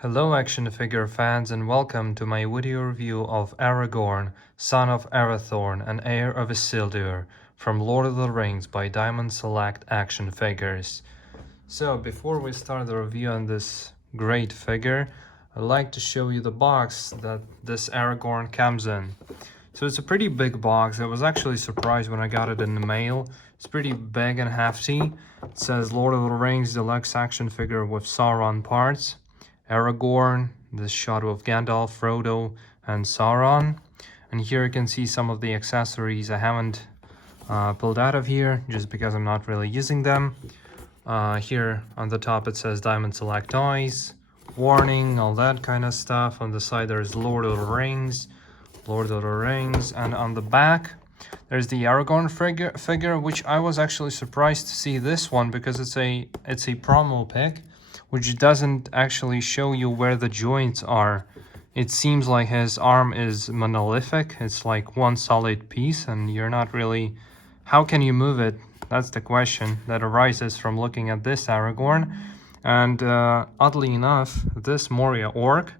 Hello action figure fans and welcome to my video review of Aragorn, son of Arathorn and heir of Isildur from Lord of the Rings by Diamond Select Action Figures. So before we start the review on this great figure, I'd like to show you the box that this Aragorn comes in. So it's a pretty big box. I was actually surprised when I got it in the mail. It's pretty big and hefty. It says Lord of the Rings Deluxe Action Figure with Sauron parts. Aragorn, this shot of Gandalf, Frodo, and Sauron. And here you can see some of the accessories I haven't pulled out of here, just because I'm not really using them. Here on the top it says Diamond Select Toys, warning, all that kind of stuff. On the side there's Lord of the Rings, and on the back there's the Aragorn figure, which I was actually surprised to see this one because it's a promo pick, which doesn't actually show you where the joints are. It seems like his arm is monolithic. It's like one solid piece and you're not really... How can you move it? That's the question that arises from looking at this Aragorn. And oddly enough, this Moria Orc,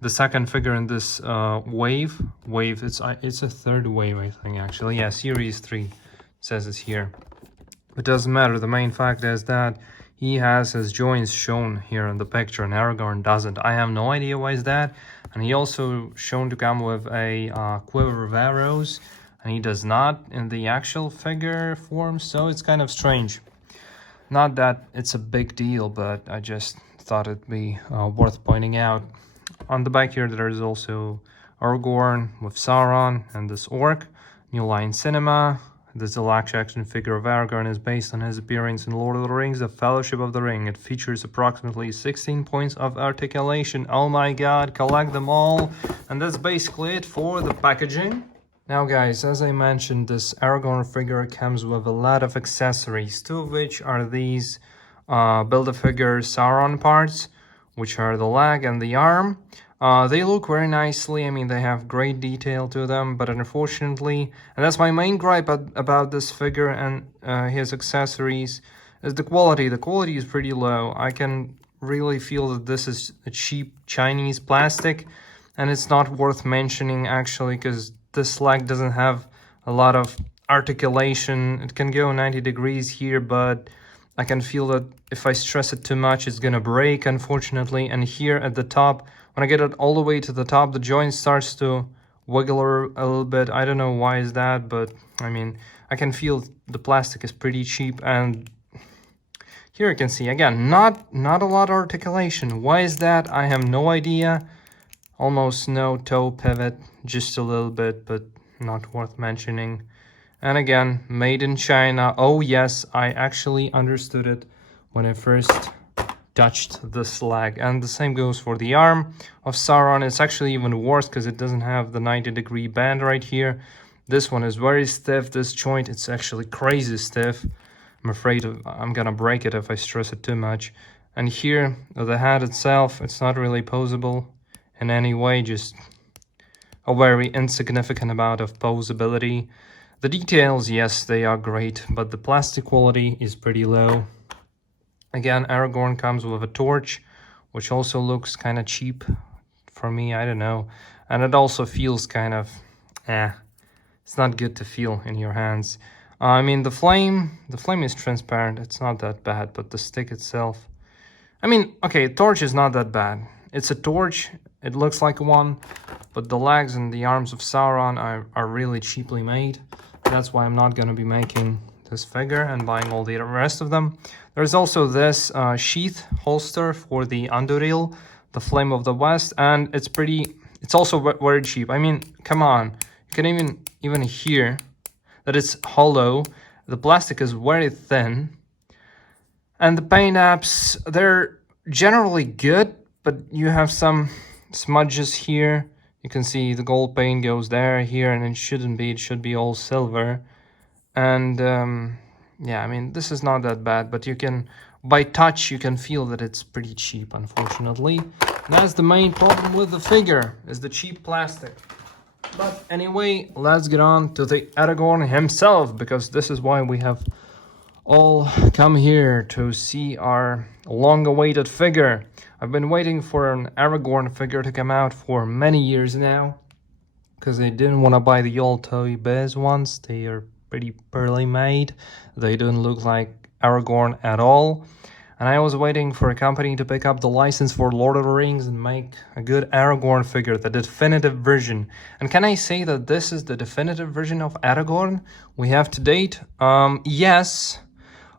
the second figure in this wave, it's a third wave, I think, actually. Yeah, Series 3 says it's here. It doesn't matter. The main fact is that he has his joints shown here in the picture and Aragorn doesn't. I have no idea why is that. And he also shown to come with a quiver of arrows, and he does not in the actual figure form, so it's kind of strange. Not that it's a big deal, but I just thought it'd be worth pointing out. On the back here there is also Aragorn with Sauron and this orc. New Line Cinema. This deluxe action figure of Aragorn is based on his appearance in Lord of the Rings, The Fellowship of the Ring. It features approximately 16 points of articulation. Oh my god, collect them all. And that's basically it for the packaging. Now guys, as I mentioned, this Aragorn figure comes with a lot of accessories, two of which are these Build-A-Figure Sauron parts, which are the leg and the arm. They look very nicely. I mean, they have great detail to them, but unfortunately, and that's my main gripe about this figure and his accessories, is the quality. The quality is pretty low. I can really feel that this is a cheap Chinese plastic, and it's not worth mentioning actually, because this leg doesn't have a lot of articulation. It can go 90 degrees here, but I can feel that if I stress it too much, it's gonna break, unfortunately. And here at the top, when I get it all the way to the top, the joint starts to wiggle a little bit. I don't know why is that, but I mean, I can feel the plastic is pretty cheap. And here you can see, again, not a lot of articulation. Why is that? I have no idea. Almost no toe pivot, just a little bit, but not worth mentioning. And again, made in China. Oh yes, I actually understood it when I first touched this leg. And the same goes for the arm of Sauron. It's actually even worse because it doesn't have the 90-degree bend right here. This one is very stiff. This joint, it's actually crazy stiff. I'm afraid I'm gonna break it if I stress it too much. And here, the head itself, it's not really posable in any way, just a very insignificant amount of posability. The details, yes, they are great, but the plastic quality is pretty low. Again, Aragorn comes with a torch, which also looks kind of cheap for me, I don't know. And it also feels kind of, it's not good to feel in your hands. I mean, the flame is transparent, it's not that bad, but the stick itself, I mean, okay, torch is not that bad. It's a torch, it looks like one, but the legs and the arms of Sauron are really cheaply made. That's why I'm not going to be making this figure and buying all the rest of them. There's also this sheath holster for the Anduril, the Flame of the West, and it's also very cheap. I mean, come on, you can even hear that it's hollow. The plastic is very thin, and the paint apps, they're generally good, but you have some smudges here. You can see the gold paint goes there, here, and it shouldn't be. It should be all silver. And yeah, I mean, this is not that bad, but you can, by touch, you can feel that it's pretty cheap, unfortunately. And that's the main problem with the figure, is the cheap plastic. But anyway, let's get on to the Aragorn himself, because this is why we have all come here to see our long-awaited figure. I've been waiting for an Aragorn figure to come out for many years now, because I didn't want to buy the old Toy Biz ones. They are pretty poorly made. They don't look like Aragorn at all. And I was waiting for a company to pick up the license for Lord of the Rings and make a good Aragorn figure, the definitive version. And can I say that this is the definitive version of Aragorn we have to date? Yes,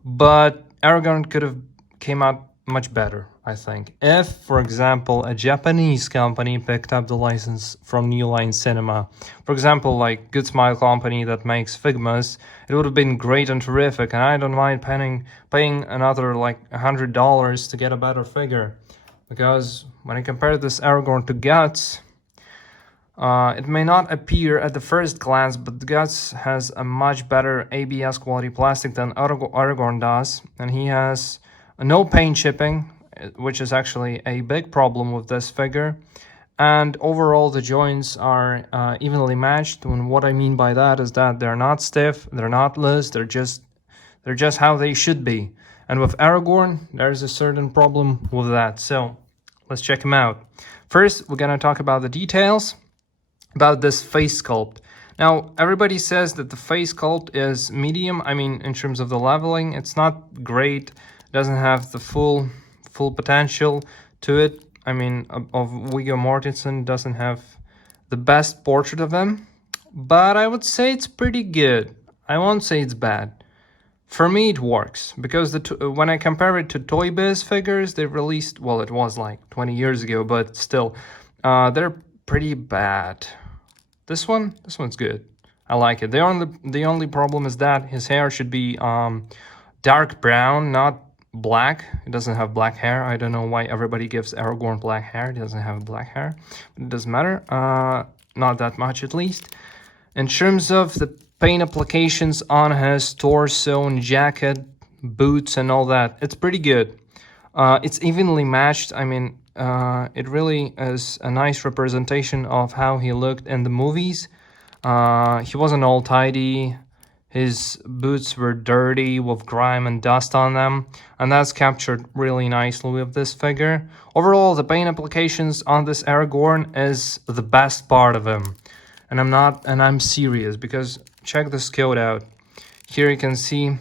but Aragorn could have came out much better, I think. If, for example, a Japanese company picked up the license from New Line Cinema, for example, like Good Smile Company that makes Figmas, it would have been great and terrific, and I don't mind paying another like $100 to get a better figure. Because when I compare this Aragorn to Guts, it may not appear at the first glance, but Guts has a much better ABS quality plastic than Aragorn does, and he has no paint chipping, which is actually a big problem with this figure. And overall, the joints are evenly matched. And what I mean by that is that they're not stiff, they're not loose, they're just how they should be. And with Aragorn, there's a certain problem with that. So let's check him out. First, we're gonna talk about the details about this face sculpt. Now, everybody says that the face sculpt is medium. I mean, in terms of the leveling, it's not great. It doesn't have the full potential to it. I mean, of Viggo Mortensen doesn't have the best portrait of him, but I would say it's pretty good. I won't say it's bad. For me, it works, because when I compare it to Toy Biz figures they released, well, it was like 20 years ago, but still, they're pretty bad. This one's good. I like it. The only problem is that his hair should be dark brown, not black. He doesn't have black hair. I don't know why everybody gives Aragorn black hair. He doesn't have black hair, but it doesn't matter. Not that much, at least. In terms of the paint applications on his torso and jacket, boots, and all that, it's pretty good. It's evenly matched. I mean, it really is a nice representation of how he looked in the movies. He wasn't all tidy. His boots were dirty with grime and dust on them, and that's captured really nicely with this figure. Overall, the paint applications on this Aragorn is the best part of him. And I'm serious, because check this coat out. Here you can see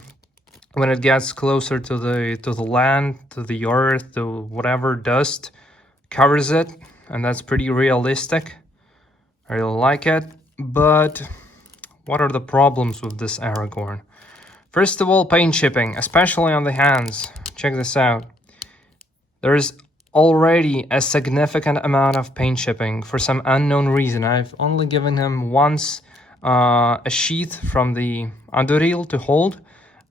when it gets closer to the land, to the earth, to whatever dust covers it, and that's pretty realistic. I really like it. But what are the problems with this Aragorn? First of all, paint chipping, especially on the hands. Check this out. There is already a significant amount of paint chipping for some unknown reason. I've only given him once a sheath from the underreel to hold,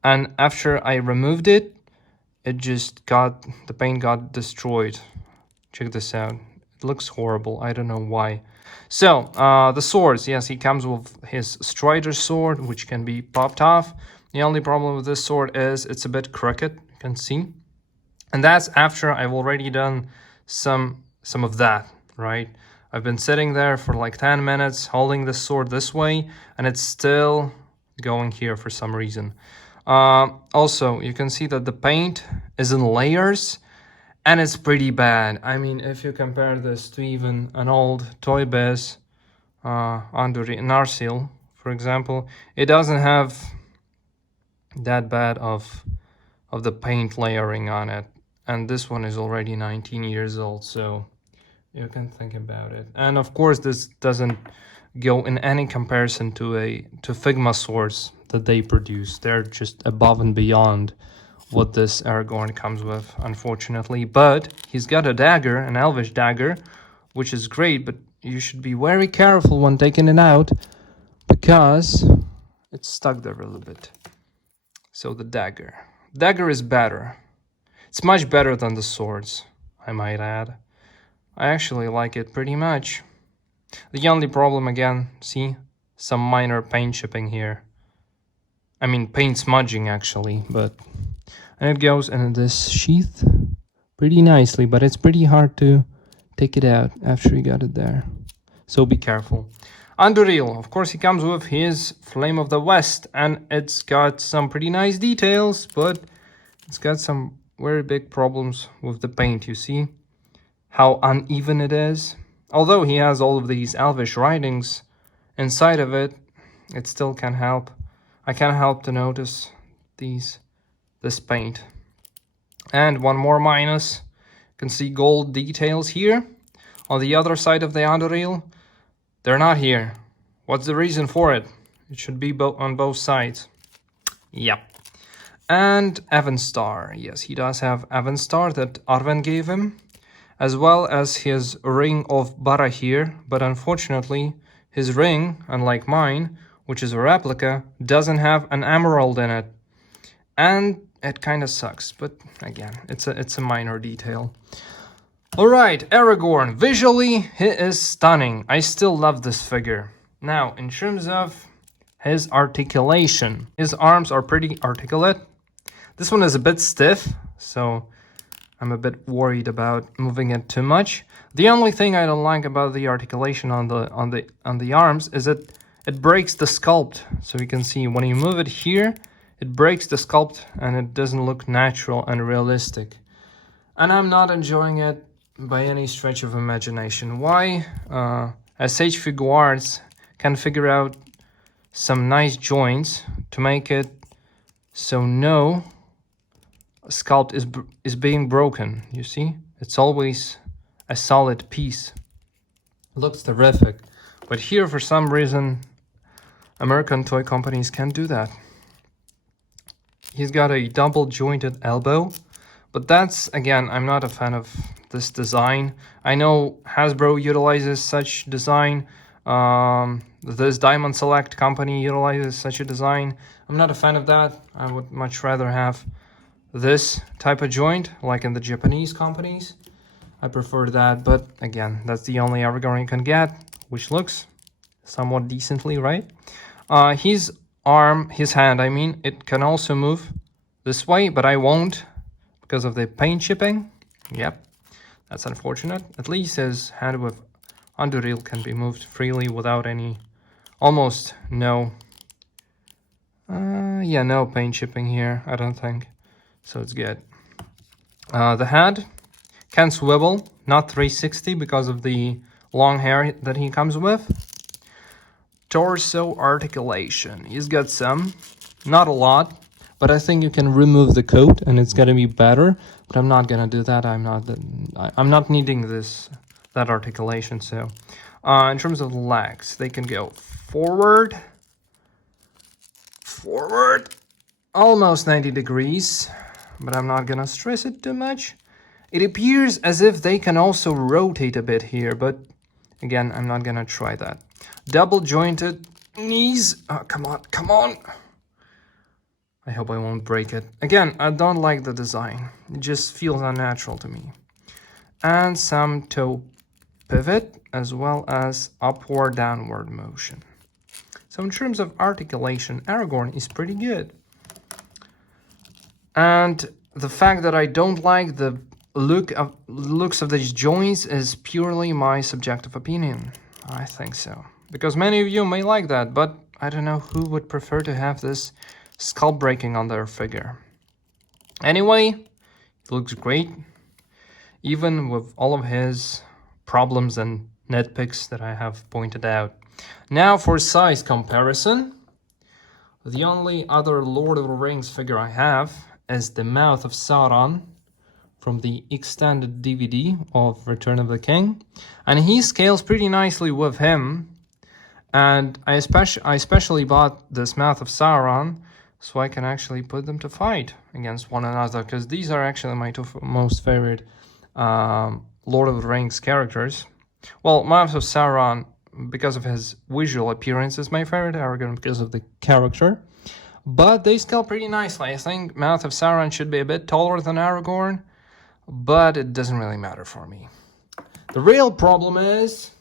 and after I removed it, the paint got destroyed. Check this out. It looks horrible. I don't know why. So, the swords. Yes, he comes with his Strider sword, which can be popped off. The only problem with this sword is it's a bit crooked, you can see. And that's after I've already done some of that, right? I've been sitting there for like 10 minutes holding this sword this way, and it's still going here for some reason. Also, you can see that the paint is in layers, and it's pretty bad. I mean, if you compare this to even an old Toy Biz under the Narsil, for example, it doesn't have that bad of the paint layering on it. And this one is already 19 years old, so you can think about it. And of course, this doesn't go in any comparison to Figma swords that they produce. They're just above and beyond what this Aragorn comes with, unfortunately. But he's got a dagger, an elvish dagger, which is great, but you should be very careful when taking it out, because it's stuck there a little bit. So the dagger is better. It's much better than the swords, I might add. I actually like it pretty much. The only problem, again, see, some minor paint chipping here. I mean, paint smudging, actually, but... And it goes in this sheath pretty nicely, but it's pretty hard to take it out after you got it there. So be careful. Anduril, of course, he comes with his Flame of the West, and it's got some pretty nice details, but it's got some very big problems with the paint. You see how uneven it is? Although he has all of these elvish writings inside of it, it still can't help. I can't help to notice this paint. And one more minus. You can see gold details here. On the other side of the Anduril, they're not here. What's the reason for it? It should be on both sides. Yep. And Avenstar. Yes, he does have Avenstar that Arwen gave him, as well as his Ring of Barahir. But unfortunately, his ring, unlike mine, which is a replica, doesn't have an emerald in it. And it kind of sucks, but again, it's a minor detail. Alright, Aragorn. Visually, he is stunning. I still love this figure. Now, in terms of his articulation, his arms are pretty articulate. This one is a bit stiff, so I'm a bit worried about moving it too much. The only thing I don't like about the articulation on the arms is that it breaks the sculpt. So you can see when you move it here, it breaks the sculpt and it doesn't look natural and realistic. And I'm not enjoying it by any stretch of imagination. Why? SH Figuarts can figure out some nice joints to make it so no sculpt is being broken. You see? It's always a solid piece. It looks terrific. But here, for some reason, American toy companies can't do that. He's got a double jointed elbow, but that's, again, I'm not a fan of this design. I know Hasbro utilizes such design. This Diamond Select company utilizes such a design. I'm not a fan of that. I would much rather have this type of joint, like in the Japanese companies. I prefer that, but again, that's the only Aragorn you can get, which looks somewhat decently, right? His hand, I mean, it can also move this way, but I won't because of the paint chipping. Yep, that's unfortunate. At least his hand with Anduril can be moved freely without any, almost no, no paint chipping here, I don't think. So it's good. The head can swivel, not 360 because of the long hair that he comes with. Torso articulation. He's got some, not a lot, but I think you can remove the coat and it's gonna be better. But I'm not gonna do that. I'm not needing that articulation. So, in terms of the legs, they can go forward, almost 90 degrees. But I'm not gonna stress it too much. It appears as if they can also rotate a bit here, but again, I'm not gonna try that. Double jointed knees. Oh, come on. I hope I won't break it. Again, I don't like the design. It just feels unnatural to me. And some toe pivot, as well as upward downward motion. So in terms of articulation, Aragorn is pretty good. And the fact that I don't like the looks of these joints is purely my subjective opinion. I think so. Because many of you may like that, but I don't know who would prefer to have this sculpt breaking on their figure. Anyway, it looks great, even with all of his problems and nitpicks that I have pointed out. Now for size comparison, the only other Lord of the Rings figure I have is the Mouth of Sauron from the extended DVD of Return of the King, and he scales pretty nicely with him. And I especially bought this Mouth of Sauron so I can actually put them to fight against one another, because these are actually my two most favorite Lord of the Rings characters. Well, Mouth of Sauron because of his visual appearance is my favorite, Aragorn because of the character. But they scale pretty nicely. I think Mouth of Sauron should be a bit taller than Aragorn, but it doesn't really matter for me. The real problem is,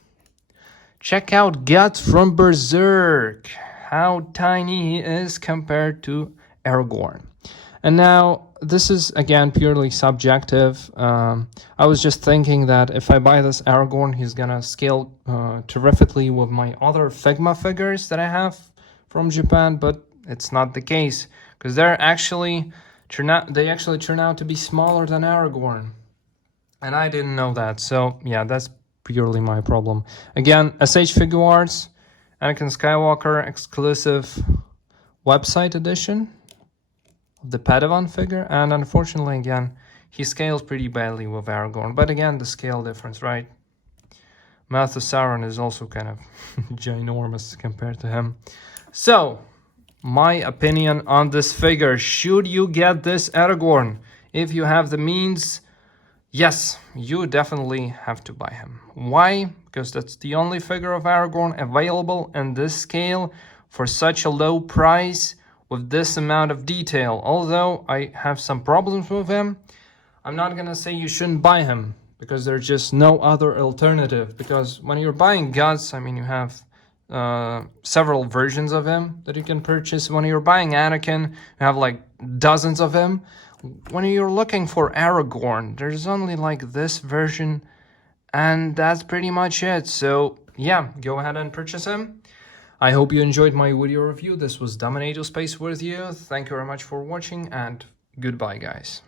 check out Guts from Berserk. How tiny he is compared to Aragorn. And now, this is again purely subjective. I was just thinking that if I buy this Aragorn, he's gonna scale terrifically with my other Figma figures that I have from Japan, but it's not the case because they actually turn out to be smaller than Aragorn, and I didn't know that. So yeah, that's purely my problem. Again, SH Figuarts, Anakin Skywalker exclusive website edition of the Padawan figure, and unfortunately again he scales pretty badly with Aragorn, but again the scale difference, right? Mouth of Sauron is also kind of ginormous compared to him. So my opinion on this figure: should you get this Aragorn? If you have the means, yes, you definitely have to buy him. Why? Because that's the only figure of Aragorn available in this scale for such a low price with this amount of detail. Although I have some problems with him, I'm not gonna say you shouldn't buy him because there's just no other alternative. Because when you're buying Guts, I mean, you have several versions of him that you can purchase. When you're buying Anakin, you have like dozens of him. When you're looking for Aragorn, there's only like this version, and that's pretty much it. So yeah, go ahead and purchase him. I hope you enjoyed my video review. This was Dominator Space with you. Thank you very much for watching, and goodbye, guys.